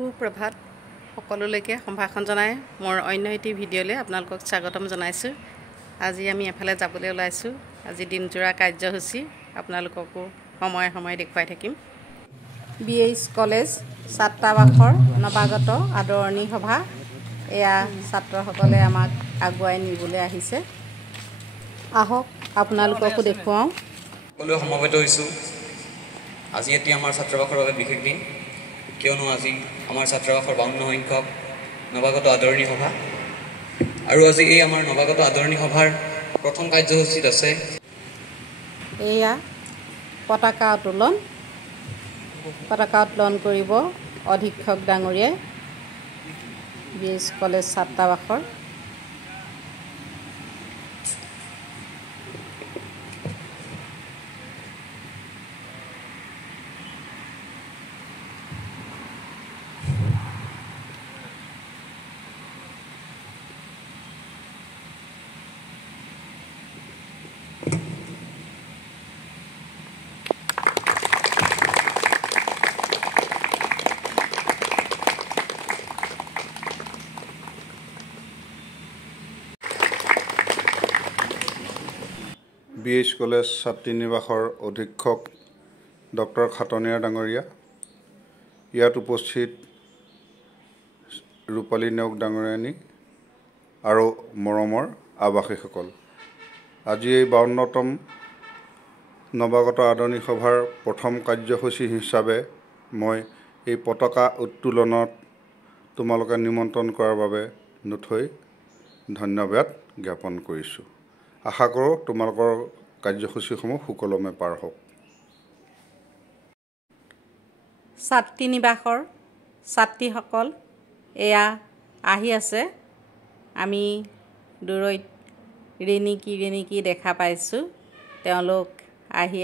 সুপ্ৰভাত সকলোলৈকে সম্ভাষণ জনাই মোৰ অন্য এটি ভিডিঅ'লৈ আপোনালোকক স্বাগতম জনাইছোঁ। আজি আমি এফালে যাবলৈ ওলাইছোঁ। আজি দিনজোৰা কাৰ্যসূচী আপোনালোককো সময়ে সময়ে দেখুৱাই থাকিম। BH কলেজ ছাত্ৰাবাসৰ নৱাগত আদৰণি সভা এয়া ছাত্ৰসকলে আমাক আগুৱাই নিবলৈ আহিছে। আহক আপোনালোককো দেখুৱাওঁ। সকলোৱে সমবেত হৈছোঁ। আজি এটি আমাৰ ছাত্ৰাবাসৰ বাবে বিশেষ দিন, কিয়নো আজি আমাৰ ছাত্ৰাবাসৰ 52 সংখ্যক নৱাগত আদৰণি সভা। আৰু আজি এই আমাৰ নৱাগত আদৰণি সভাৰ প্ৰথম কাৰ্যসূচীত আছে এয়া পতাকা উত্তোলন কৰিব অধীক্ষক ডাঙৰীয়াই BH কলেজ ছাত্ৰাবাসৰ। BH কলেজ ছাত্ৰী নিবাসৰ অধীক্ষক ডক্টৰ খাটনিয়া ডাঙৰীয়া, ইয়াত উপস্থিত ৰূপালী নেওগ ডাঙৰীয়ানী আৰু মৰমৰ আৱাসীসকল, আজি এই 52তম নৱাগত আদৰণি সভাৰ প্ৰথম কাৰ্যসূচী হিচাপে মই এই পতাকা উত্তোলনত তোমালোকে নিমন্ত্ৰণ কৰাৰ বাবে নথৈ ধন্যবাদ জ্ঞাপন কৰিছোঁ। আশা কৰোঁ তোমালোকৰ কাৰ্যসূচীসমূহ সুকলমে পাৰ হওক। ছাত্ৰী নিবাসৰ ছাত্ৰীসকল এয়া আহি আছে। আমি দূৰৈত ৰেণিকি দেখা পাইছোঁ। তেওঁলোক আহি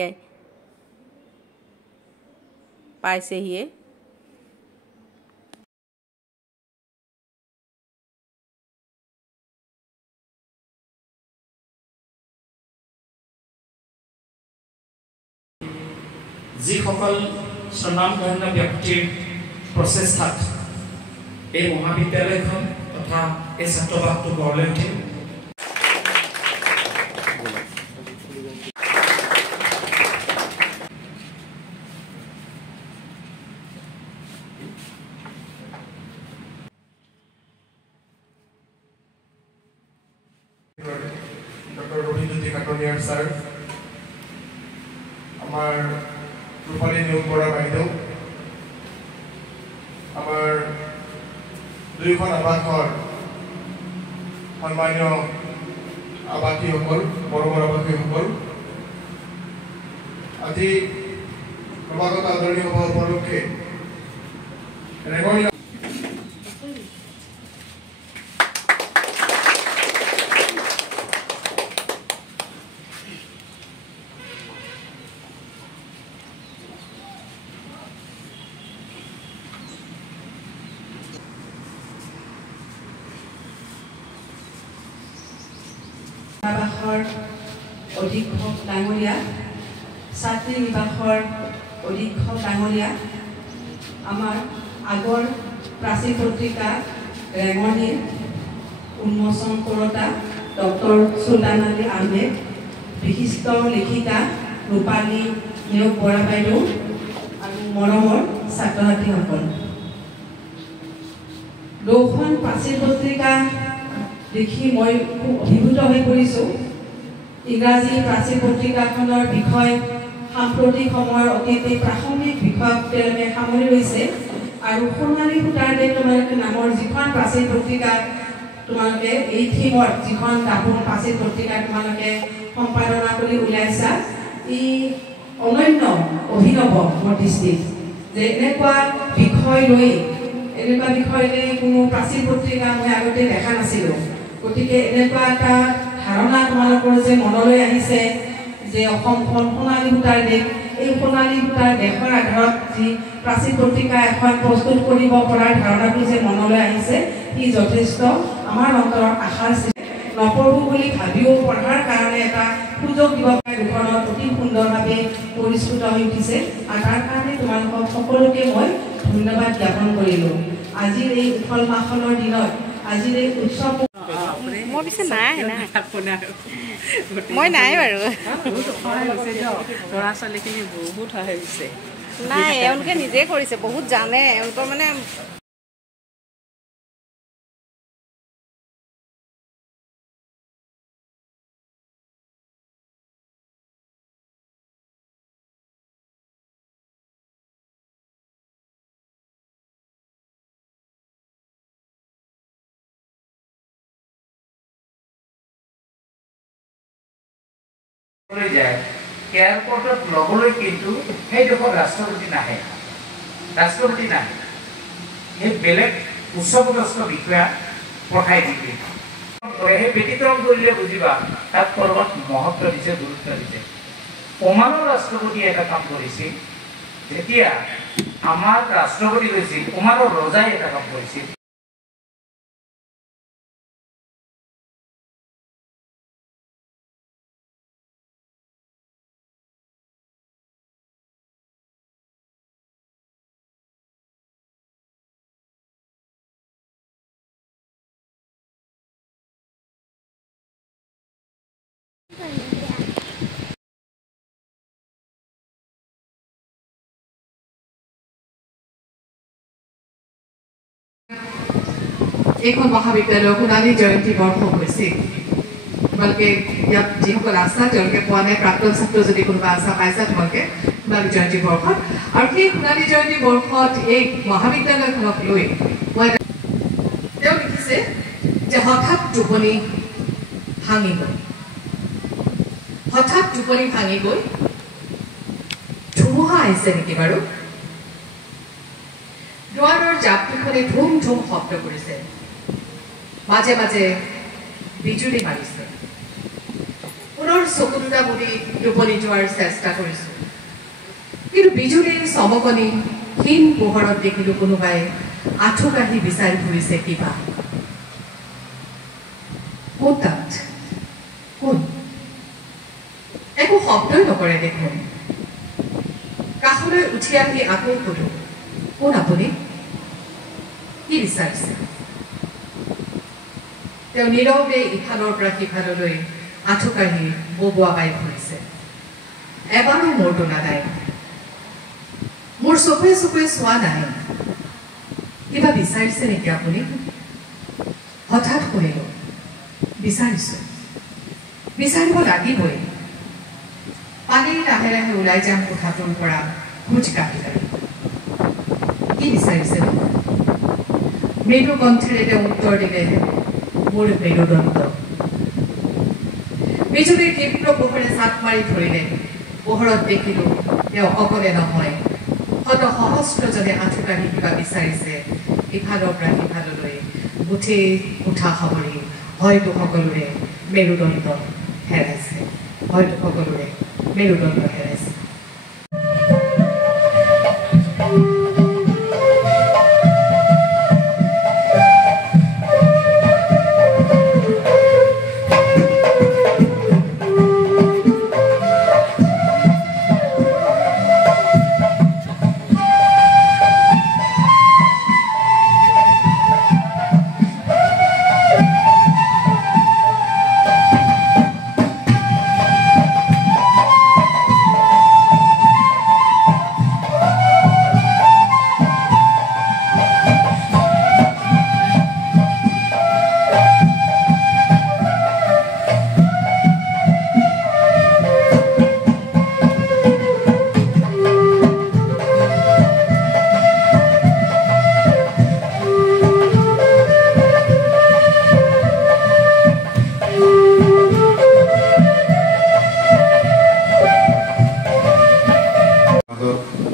পাইছেহিয়ে। যিসকল স্বনামধন্য ব্যক্তিৰ প্ৰচেষ্টাত এই মহাবিদ্যালয়খন তথা এই ছাত্ৰাবাসটো গঢ়লৈ উঠিল, ডক্টৰ ৰবীন্দ্ৰজ্যোতি কাকনিয়াৰ ছাৰ, আমাৰ ৰূপালী নেওগ বৰা বাইদেউ, আমাৰ দুয়োখন আৱাসৰ সন্মানীয় আৱাসীসকল, মৰমৰ আৱাসীসকল, আজি নৱাগত আদৰণি সভা উপলক্ষে ৰেঙনি নিবাসৰ অধীক্ষক ডাঙৰীয়া, ছাত্ৰী নিবাসৰ অধীক্ষক ডাঙৰীয়া, আমাৰ আগৰ প্ৰাচীন পত্ৰিকা ৰেঙনিৰ উন্মোচন কৰোতা ডক্টৰ চুলতান আলী আহমেদ, বিশিষ্ট লেখিকা ৰূপালী নেওগ বৰা বাইদেউ আৰু মৰমৰ ছাত্ৰ ছাত্ৰীসকল, দুখন প্ৰাচীন পত্ৰিকা দেখি মই খুব অভিভূত হৈ পৰিছোঁ। ইংৰাজী প্ৰাচীন পত্ৰিকাখনৰ বিষয় সাম্প্ৰতিক সময়ৰ অতীতে প্ৰাসংগিক বিষয়ক তেওঁলোকে সামৰি লৈছে। আৰু সোণালী সূতাৰ দেশ তোমালোকে নামৰ যিখন প্ৰাচীন পত্ৰিকা তোমালোকে এই থিমত যিখন দাপোন প্ৰাচীন পত্ৰিকা তোমালোকে সম্পাদনা কৰি ওলাইছা, ই অনন্য অভিনৱ মোৰ দৃষ্টিত, যে এনেকুৱা বিষয় লৈ কোনো প্ৰাচীন পত্ৰিকা মই আগতে দেখা নাছিলোঁ। গতিকে এনেকুৱা এটা ধাৰণা তোমালোকৰ যে মনলৈ আহিছে যে অসমখন সোণালী সূতাৰ দেশ, এই সোণালী সূতাৰ দেশৰ আধাৰত যি প্ৰাচীন পত্ৰিকা এখন প্ৰস্তুত কৰিব পৰাৰ ধাৰণাটো যে মনলৈ আহিছে, সি যথেষ্ট আমাৰ অন্তৰত আশাৰ সৃষ্টি। নপঢ়োঁ বুলি ভাবিও পঢ়াৰ কাৰণে এটা সুযোগ দিব পাৰে, দুখনত অতি সুন্দৰভাৱে পৰিস্ফুট হৈ উঠিছে। আৰু তাৰ কাৰণে তোমালোকক সকলোকে মই ধন্যবাদ জ্ঞাপন কৰিলোঁ। আজিৰ এই উৎসৱ মাখনৰ দিনত আজিৰ এই উৎসৱ মই পিছে নাই মই নাই বাৰু ল'ৰা ছোৱালীখিনি বহুত সহায় দিছে নাই এওঁলোকে নিজে কৰিছে বহুত জানে এওঁলোকৰ মানে এয়াৰপৰ্টত ল'বলৈ কিন্তু সেইডোখৰ ৰাষ্ট্ৰপতি নাহে সেই বেলেগ উচ্চপদস্থ বিষয়া পঠাই দিয়ে সেই ব্যতিক্ৰম কৰিলে বুজিবা তাত ক'ৰবাত মহত্ব দিছে গুৰুত্ব দিছে ওমানৰ ৰাষ্ট্ৰপতিয়ে এটা কাম কৰিছিল যেতিয়া আমাৰ ৰাষ্ট্ৰপতি গৈছিল ওমানৰ ৰজাই এটা কাম কৰিছিল এইখন মহাবিদ্যালয়ৰ সোণালী জয়ন্তী বৰ্ষ হৈছিল তোমালোকে ইয়াত যিসকল আছা তেওঁলোকে পোৱা নাই প্ৰাক্তন ছাত্ৰ যদি কোনোবা আশা পাইছা তোমালোকে সোণালী জয়ন্তী বৰ্ষত আৰু সেই সোণালী জয়ন্তী বৰ্ষত এই মহাবিদ্যালয়খনক লৈ মই তেওঁ লিখিছে যে হঠাৎ টোপনি ভাঙি গৈ ধুমুহা আহিছে নেকি বাৰু দুৱাৰৰ জাপটোখনে ধুম ধুম শব্দ কৰিছে মাজে মাজে বিজুলী মাৰিছে পুনৰ চকু দুটা মুদি টোপনি যোৱাৰ চেষ্টা কৰিছো কিন্তু বিজুলীৰ চমকনি ক্ষীণ পোহৰত দেখিলো কোনোবাই আঁঠু কাঢ়ি বিচাৰি ফুৰিছে কিবা কোন একো শব্দই নকৰে দেখোন কাষলৈ উঠি আহি আকৌ সোধো কোন আপুনি কি বিচাৰিছে তেওঁ নীৰৱে ইফালৰ পৰা সিফাললৈ আঁঠু কাঢ়ি ববোৱা পাই ফুৰিছে এবাৰো মূৰটো নাদায় মোৰ চকুৱে চোৱা নাই কিবা বিচাৰিছে নেকি আপুনি হঠাৎ শুনিলো বিচাৰিব লাগিবই পানীৰ লাহে লাহে ওলাই যাম কোঠাটোৰ পৰা খোজ কাঢ়ি কি বিচাৰিছে মৃদু কণ্ঠেৰে তেওঁ উত্তৰ দিলে মোৰ মেৰুদণ্ড বিজুলীৰ তীব্ৰ পোহৰে চাপ মাৰি ধৰিলে পোহৰত দেখিলো তেওঁ অকলে নহয় শত সহস্ৰজনে আঁঠু কাঢ়ি কিবা বিচাৰিছে ইফালৰ পৰা সিফাললৈ মুঠেই উঠা সামৰি হয়তো সকলোৰে মেৰুদণ্ড হেৰাইছে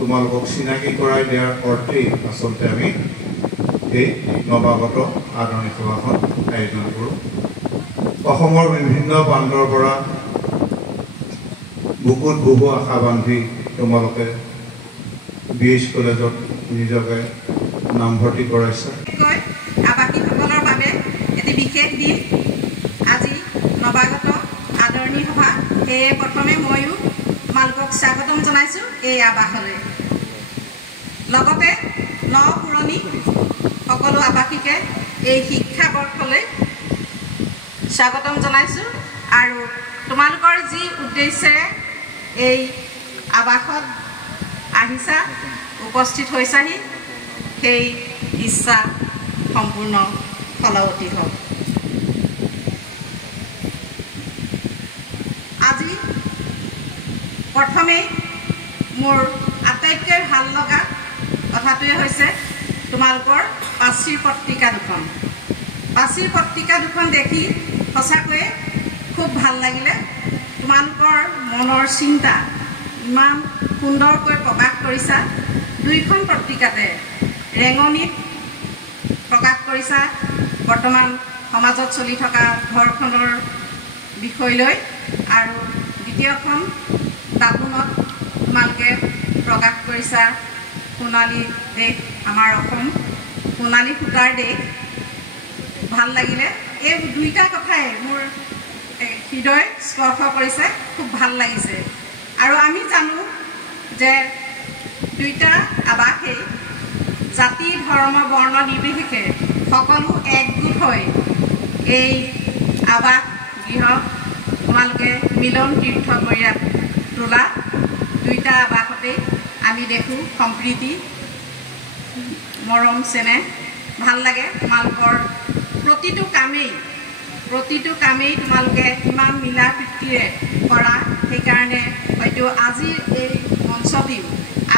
তোমালোকক চিনাকি কৰাই দিয়াৰ অৰ্থেই আচলতে আমি এই নৱাগত আদৰণি সভাখন আয়োজন কৰোঁ অসমৰ বিভিন্ন প্ৰান্তৰ পৰা বুকুত বহু আশা বান্ধি তোমালোকে BH কলেজত নিজকে নামভৰ্তি কৰাইছে আৱাসীসকলৰ বাবে এটি বিশেষ দিন আজি নৱাগত আদৰণি সভা সেয়ে প্ৰথমে ময়ো তোমালোকক স্বাগতম জনাইছোঁ এই আৱাসলৈ লগতে ন পুৰণি সকলো আৱাসীকে এই শিক্ষাবৰ্ষলৈ স্বাগতম জনাইছোঁ আৰু তোমালোকৰ যি উদ্দেশ্যেৰে এই আৱাসত আহিছা উপস্থিত হৈছাহি সেই ইচ্ছা সম্পূৰ্ণ ফলৱতী হওক। আজি প্ৰথমেই মোৰ আটাইতকৈ ভাল লগা কথাটোৱে হৈছে তোমালোকৰ পাচিৰ পত্ৰিকা দুখন। পাচিৰ পত্ৰিকা দুখন দেখি সঁচাকৈয়ে খুব ভাল লাগিলে। তোমালোকৰ মনৰ চিন্তা ইমান সুন্দৰকৈ প্ৰকাশ কৰিছা। দুইখন পত্ৰিকাতে ৰেঙনিত প্ৰকাশ কৰিছা বৰ্তমান সমাজত চলি থকা ঘৰখনৰ বিষয় লৈ, আৰু দ্বিতীয়খন দাপোনত তোমালোকে প্ৰকাশ কৰিছা সোণালী দেশ আমাৰ অসম, সোণালী সূতাৰ দেশ। ভাল লাগিলে। এই দুইটা কথাই মোৰ হৃদয় স্পৰ্শ কৰিছে, খুব ভাল লাগিছে। আৰু আমি জানো যে দুইটা আৱাসেই জাতি ধৰ্ম বৰ্ণ নিৰ্বিশেষে সকলো একগোট হৈ এই আৱাস গৃহ তোমালোকে মিলন তীৰ্থ কৰি তোলা। দুইটা আৱাসতেই আমি দেখোঁ সম্প্ৰীতি মৰম চেনেহ ভাল লাগে। তোমালোকৰ প্ৰতিটো কামেই তোমালোকে ইমান মিলা প্ৰীতিৰে কৰা, সেইকাৰণে হয়তো আজিৰ এই মঞ্চটিও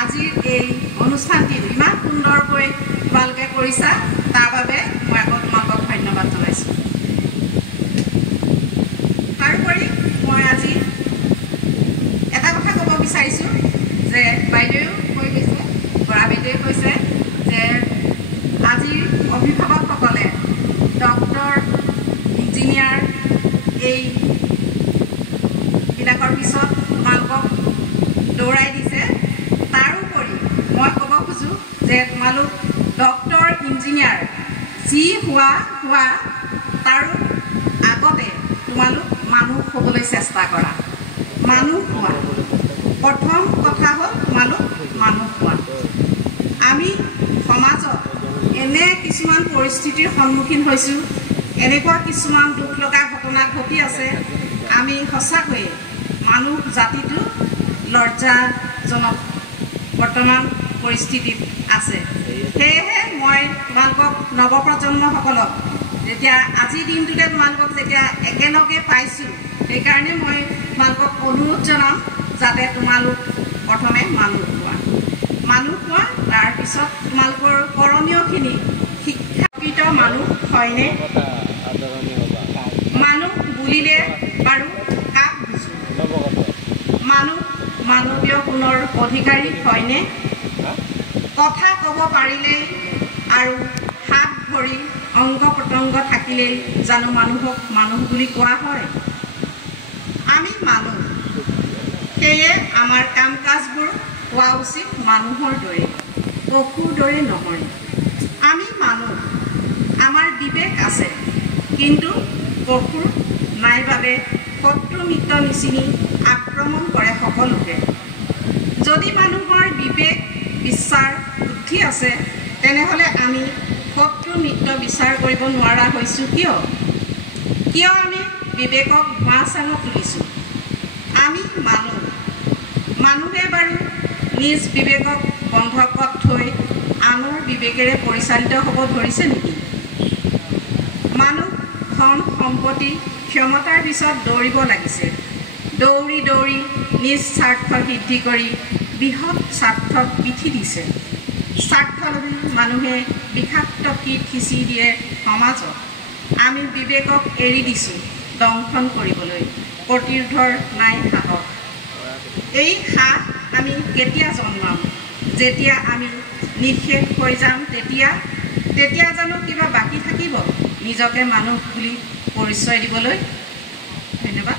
আজিৰ এই অনুষ্ঠানটিও ইমান সুন্দৰকৈ তোমালোকে কৰিছা। তাৰ বাবে মই আকৌ তোমালোকক ধন্যবাদ জনাইছোঁ। তাৰোপৰি মই আজি এটা কথা ক'ব বিচাৰিছোঁ যে বাইদেৱেও কৈ গৈছে, বৰা বাইদেৱে কৈছে যে আজিৰ অভিভাৱকসকলে ডক্তৰ ইঞ্জিনিয়াৰ এইবিলাকৰ পিছত তোমালোকক দৌৰাই দিছে। তাৰোপৰি মই ক'ব খোজোঁ যে তোমালোক ডক্তৰ ইঞ্জিনিয়াৰ যি হোৱা তাৰো আগতে তোমালোক মানুহ হ'বলৈ চেষ্টা কৰা। মানুহ হোৱা, প্ৰথম কথা হ'ল তোমালোক মানুহ হোৱা। আমি সমাজত এনে কিছুমান পৰিস্থিতিৰ সন্মুখীন হৈছোঁ, এনেকুৱা কিছুমান দুখ লগা ঘটনা ঘটি আছে, আমি সঁচাকৈয়ে মানুহ জাতিটো লজ্জাজনক বৰ্তমান পৰিস্থিতিত আছে। সেয়েহে মই তোমালোকক নৱপ্ৰজন্মসকলক যেতিয়া আজিৰ দিনটোতে তোমালোকক যেতিয়া একেলগে পাইছোঁ, সেইকাৰণে মই তোমালোকক অনুৰোধ জনাম যাতে তোমালোক প্ৰথমে মানুহ হোৱা, তাৰপিছত তোমালোকৰ কৰণীয়খিনি শিক্ষাকৃত মানুহ হয়নে? মানুহ বুলিলে বাৰু কাক বুজোঁ? মানৱীয় গুণৰ অধিকাৰী হয়নে? কথা ক'ব পাৰিলেই আৰু হাত ভৰি অংগ প্ৰত্যংগ থাকিলেই জানো মানুহক মানুহ বুলি কোৱা হয়? আমি মানুহ, সেয়ে আমাৰ কাম কাজবোৰ হোৱা উচিত মানুহৰ দৰে, পশুৰ দৰে নহয়। আমি মানুহ, আমাৰ বিবেক আছে, কিন্তু পশুৰ নাই বাবে শত্ৰু মিত্ৰ নিচিনি আক্ৰমণ কৰে সকলোকে। যদি মানুহৰ বিবেক বিচাৰ বুদ্ধি আছে, তেনেহ'লে আমি শত্ৰু মিত্ৰ বিচাৰ কৰিব নোৱাৰা হৈছোঁ কিয় আমি বিবেকক ধোঁৱা চাঙত তুলিছোঁ? আমি মানুহে বাৰু নিজ বিবেকক বন্ধকত থৈ আনৰ বিবেকেৰে পৰিচালিত হ'ব ধৰিছে নেকি? মানুহ ধন সম্পত্তি ক্ষমতাৰ পিছত দৌৰিব লাগিছে। দৌৰি নিজ স্বাৰ্থ সিদ্ধি কৰি বৃহৎ স্বাৰ্থত পিঠি দিছে। স্বাৰ্থলোভী মানুহে বিষাক্ত কীট সিঁচি দিয়ে সমাজত। আমি বিবেকক এৰি দিছোঁ দংশন কৰিবলৈ, প্ৰতিৰোধৰ নাই সাহস। এই সাহ আমি কেতিয়া জন্মাম? যেতিয়া আমি নিঃশেষ হৈ যাম, তেতিয়া জানো কিবা বাকী থাকিব নিজকে মানুহ বুলি পৰিচয় দিবলৈ? ধন্যবাদ।